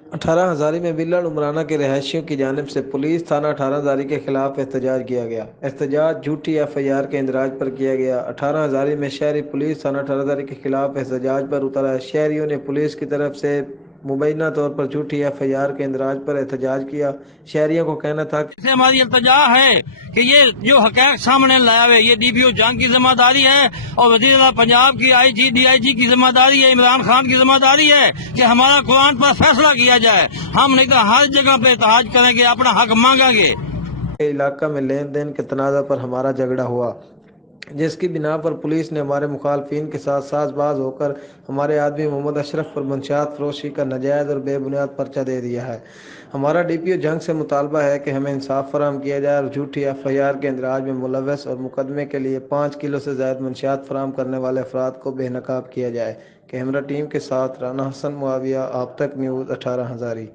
18 ہزاری میں بلّڑ عمرانہ کے رہائشیوں کی جانب سے پولیس تھانہ 18 ہزاری کے خلاف احتجاج کیا گیا۔ احتجاج جھوٹی FIR کے اندراج پر کیا گیا۔ 18 ہزاری میں شہری پولیس تھانہ 18 ہزاری کے خلاف احتجاج پر اتر آئے۔ شہریوں نے پولیس کی طرف سے مبینہ طور پر جھوٹی FIR کے اندراج پر احتجاج کیا۔ شہریوں کو کہنا تھا کہ ہماری التجا ہے کہ یہ جو حقائق سامنے لایا ہوئے یہ DPO جنگ کی ذمہ داری ہے اور وزیر اعلیٰ پنجاب کی IG DIG کی ذمہ داری ہے، عمران خان کی ذمہ داری ہے کہ ہمارا قرآن پر فیصلہ کیا جائے۔ ہم نہیں تو ہر جگہ پہ احتجاج کریں گے، اپنا حق مانگیں گے۔ علاقہ میں لین دین کے تنازع پر ہمارا جھگڑا ہوا، جس کی بنا پر پولیس نے ہمارے مخالفین کے ساتھ ساز باز ہو کر ہمارے آدمی محمد اشرف پر منشیات فروشی کا ناجائز اور بے بنیاد پرچہ دے دیا ہے۔ ہمارا DPO جنگ سے مطالبہ ہے کہ ہمیں انصاف فراہم کیا جائے اور جھوٹی FIR کے اندراج میں ملوث اور مقدمے کے لیے 5 کلو سے زائد منشیات فراہم کرنے والے افراد کو بے نقاب کیا جائے۔ کیمرہ ٹیم کے ساتھ رانا حسن معاویہ، آپ تک نیوز 18 ہزاری۔